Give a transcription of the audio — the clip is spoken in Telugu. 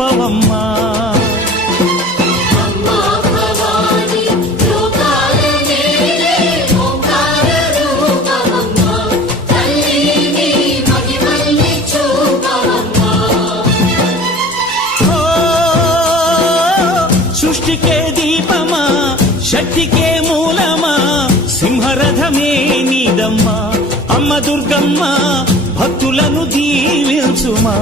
చూపవమ్మా. సృష్టికే దీపమా, శక్తికే మూలమా, సింహరథమే నీదమ్మా. అమ్మ దుర్గమ్మ భక్తులను దీవించుమా.